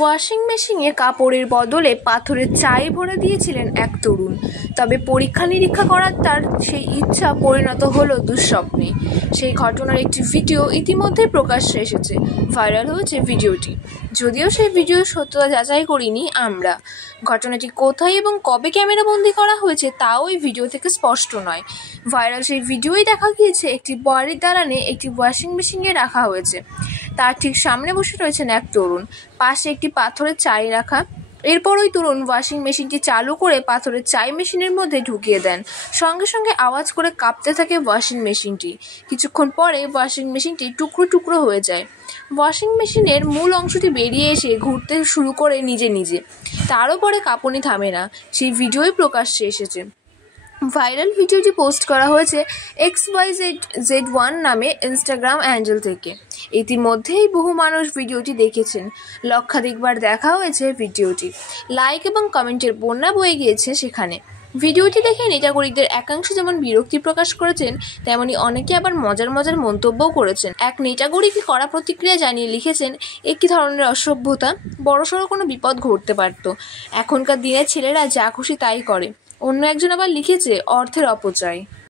Washing মেশিনে কাপড়ের বদলে পাথরের চাই ভরে দিয়েছিলেন এক তরুণ। তবে পরীক্ষা নিরীক্ষা করার তার সেই ইচ্ছা পরিণত হলো দুঃস্বপ্নে। সেই ঘটনার একটি ভিডিও ইতিমধ্যেই প্রকাশ্যে এসেছে। ভাইরাল হয়েছে ভিডিওটি। যদিও সেই ভিডিওর সত্যতা যাচাই করিনি আমরা। ঘটনাটি কোথায় এবং কবে ক্যামেরাবন্দি করা হয়েছে তাও এই ভিডিও থেকে স্পষ্ট নয়। ভাইরাল সেই ভিডিওই দেখা গিয়েছে একটি বাড়ির দালানে একটি ওয়াশিং মেশিনে রাখা হয়েছে। তার ঠিক সামনে বসে রয়েছেন এক তরুণ, পাশে একটি পাথরের চাই রাখা। এরপর ওই তরুণ ওয়াশিং মেশিনটি চালু করে পাথরের চাই মেশিনের মধ্যে ঢুকিয়ে দেন। সঙ্গে সঙ্গে আওয়াজ করে কাঁপতে থাকে ওয়াশিং মেশিনটি। কিছুক্ষণ পরে ওয়াশিং মেশিনটি টুকরো টুকরো হয়ে যায়। ওয়াশিং মেশিনের মূল অংশটি বেরিয়ে এসে ঘুরতে শুরু করে নিজে নিজে। তারও পরে কাঁপুনি থামে না। সেই ভিডিওই প্রকাশ্যে এসেছে। ভাইরাল ভিডিওটি পোস্ট করা হয়েছে XYZ1 নামে ইনস্টাগ্রাম হ্যান্ডেল থেকে। ইতিমধ্যেই বহু মানুষ ভিডিওটি দেখেছেন। লক্ষাধিকবার দেখা হয়েছে ভিডিওটি। লাইক এবং কমেন্টের বন্যা বয়ে গিয়েছে সেখানে। ভিডিওটি দেখে নেটাগরিকদের একাংশ যেমন বিরক্তি প্রকাশ করেছেন, তেমনি অনেকে আবার মজার মজার মন্তব্যও করেছেন। এক নেটাগরিককে কড়া প্রতিক্রিয়া জানিয়ে লিখেছেন, একই ধরনের অসভ্যতা, বড়সড় কোনো বিপদ ঘটতে পারত। এখনকার দিনের ছেলেরা যা খুশি তাই করে। অন্য একজন আবার লিখেছে, অর্থের অপচয়।